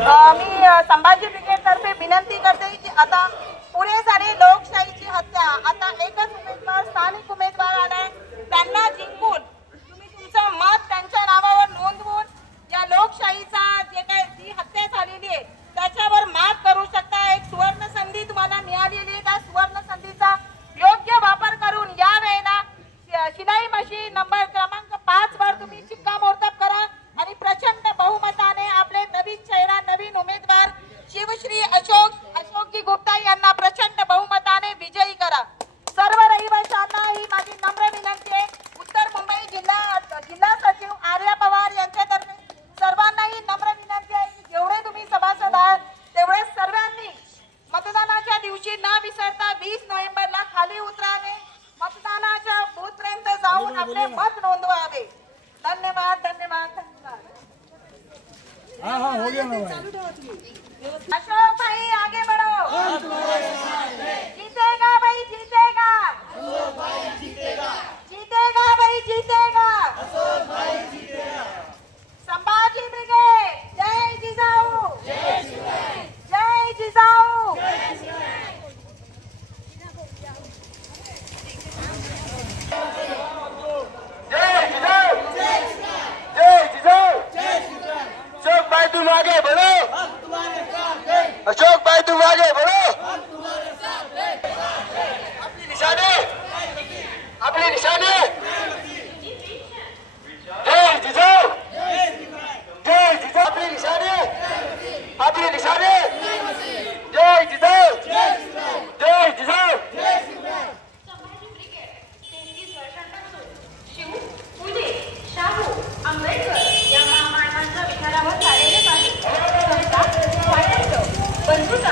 मी Sambhaji brigade तर्फे विनंती करते की आता पुढे झाली लोकशाहीची हत्या, आता एकच उमेदवार स्थानिक उमेदवार आलाय, त्यांना जिंकून तुम्ही तुमचं मत त्यांच्या नावावर नोंदवून या लोकशाहीचा जे काय जी हत्या झालेली आहे त्याच्यावर मात करू शकता। एक सुवर्ण संधी तुम्हाला मिळालेली आहे, त्या सुवर्ण संधीचा योग्य वापर करून या वेळेला शिलाई मशीन नंबर क्रमांक 5 वर तुम्ही शिक्कामोर्तब करा आणि प्रचंड बहुमताने आपले नवीन चेहरा नवीन उमेदवार शिवश्री अशोकजी गुप्ता यांना प्रचंड बहुमताने विजयी करा। सर्व रहिवाशांना ही माझी नम्र विनंती आहे। उत्तर मुंबई जिल्हा सचिव आर्या पवार यांच्यातर्फे सर्वांनाही नम्र विनंती आहे की जेवढे तुम्ही सभासद आहात तेवढे सर्वांनी मतदानाच्या दिवशी न विसरता 20 नोव्हेंबरला खाली उतरावे, मतदानाच्या बूथपर्यंत जाऊन आपले मत नोंदवावे। धन्यवाद धन्यवाद धन्यवाद। हो गया ना अशोक भाई आगे बढ़ो, जीतेगा भाई जीतेगा, जीतेगा भाई जीतेगा, संभाजी ब्रिगेड जय जिजाऊ, जय जिजाऊ। अशोक भाई तुम आगे बढ़ो, अशोक भाई तुम आगे बढ़ो। अपनी निशानी जय जिजाऊ, जय जिजाऊ। अपनी निशानी जय जिजाऊ, जय जिजाऊ। संभाजी ब्रिगेड 33 वर्षांपासून शिव फुले शाहू आंबेडकर या महामानवांच्या विचारावर चाललेले आहे। बंधुता